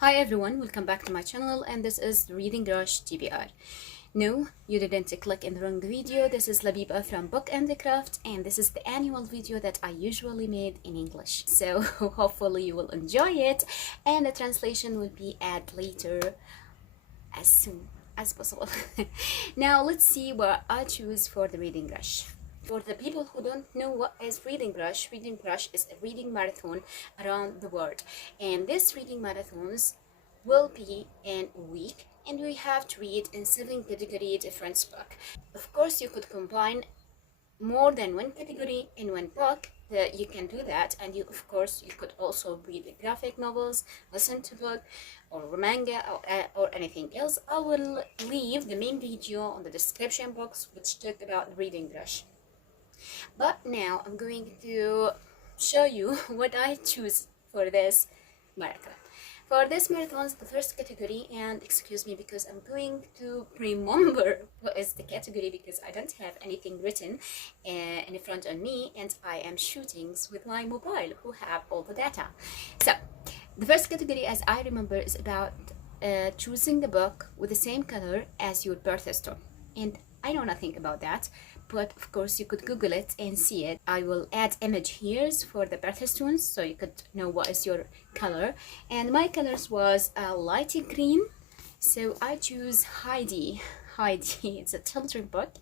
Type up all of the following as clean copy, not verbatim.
Hi everyone, welcome back to my channel, and this is Reading Rush TBR. No, you didn't click in the wrong video. This is Labiba from Book and the Craft, and this is the annual video that I usually made in English. So hopefully you will enjoy it, and the translation will be added later as soon as possible. Now let's see what I choose for the Reading Rush. For the people who don't know what is Reading Rush is a reading marathon around the world. And this reading marathons will be in a week, and we have to read in 7 category different books. Of course, you could combine more than one category in one book. You can do that, and you could also read the graphic novels, listen to book, or manga, or anything else. I will leave the main video on the description box which talk about Reading Rush. But now I'm going to show you what I choose for this marathon. For this marathon, the first category, and excuse me because I'm going to remember what is the category because I don't have anything written in front of me, and I am shooting with my mobile who have all the data. So the first category, as I remember, is about choosing the book with the same color as your birthstone, and I know nothing about that, but of course you could Google it and see it. I will add image here for the birthstones so you could know what is your color. And my colors was a light green, so I choose Heidi. Heidi, it's a children book.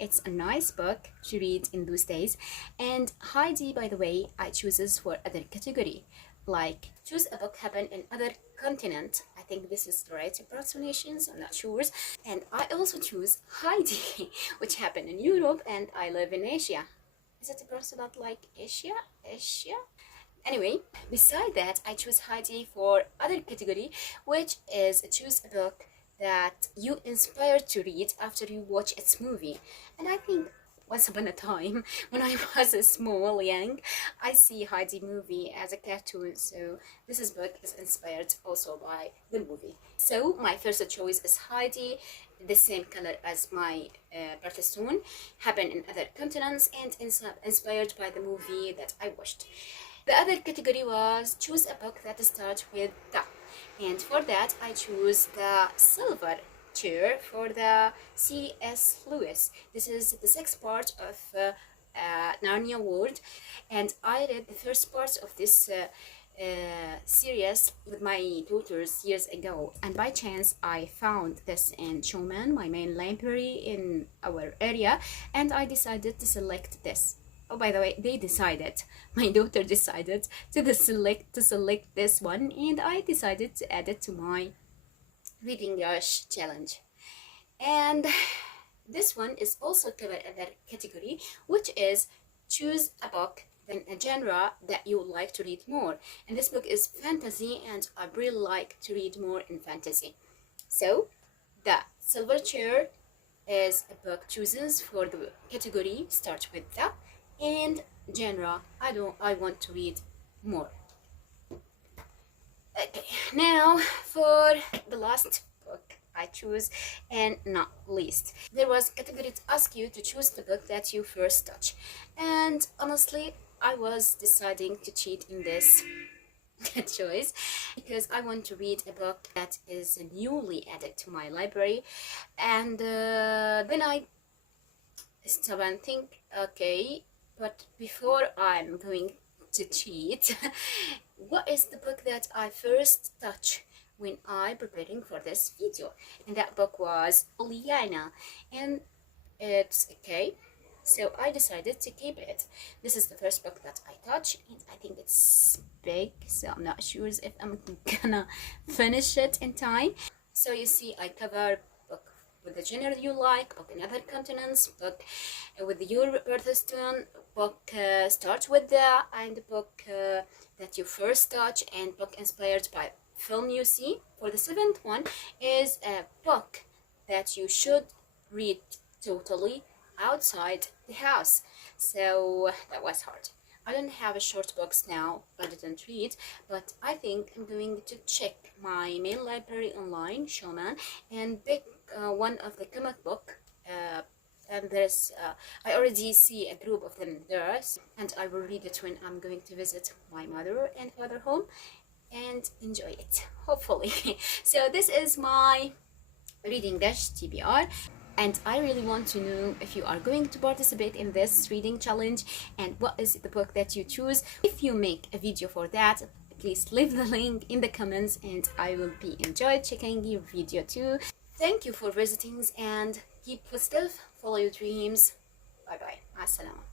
It's a nice book to read in those days. And Heidi, by the way, I choose this for other category. Like choose a book happen in other continent. I think this is the right pronunciations, I'm not sure. And I also choose Heidi, which happened in Europe, and I live in Asia. Is it pronounced like Asia? Anyway, beside that, I choose Heidi for other category, which is choose a book that you inspired to read after you watch its movie. And I think once upon a time, when I was young, I see Heidi movie as a cartoon, so this book is inspired also by the movie. So my first choice is Heidi, the same color as my birthstone, happened in other continents, and inspired by the movie that I watched. The other category was choose a book that starts with the, and for that I choose the silver chair for the C.S. Lewis. This is the 6th part of Narnia World, and I read the first part of this series with my daughters years ago, and by chance I found this in Showman, my main library in our area, and I decided to select this. Oh, by the way, they decided, my daughter decided to select this one, and I decided to add it to my Reading Rush challenge. And this one is also covered in that category, which is choose a book then a genre that you would like to read more. And this book is fantasy, and I really like to read more in fantasy. So the silver chair is a book chooses for the category start with the, and genre I want to read more. Okay, now for the last book I choose, and not least, there was a category to ask you to choose the book that you first touch, and honestly I was deciding to cheat in this choice because I want to read a book that is newly added to my library, and then I stop and think, okay, but before I'm going to cheat, what is the book that I first touched when I preparing for this video? And that book was Liana, and it's okay, so I decided to keep it. This is the first book that I touch, and I think it's big, so I'm not sure if I'm gonna finish it in time. So you see, I cover book with the genre you like, book in other continents, book with your birthstone, book starts with the, and the book that you first touch, and book inspired by film you see. For the 7th one is a book that you should read totally outside the house. So that was hard. I don't have a short books now, I didn't read, but I think I'm going to check my main library online, Showman, and pick one of the comic book, and there's I already see a group of them there, and I will read it when I'm going to visit my mother and father home. and enjoy it, hopefully. So this is my reading Rush TBR, and I really want to know if you are going to participate in this reading challenge and what is the book that you choose. If you make a video for that, please leave the link in the comments and I will be enjoyed checking your video too. Thank you for visiting and keep positive, follow your dreams. Bye bye. مع السلامة.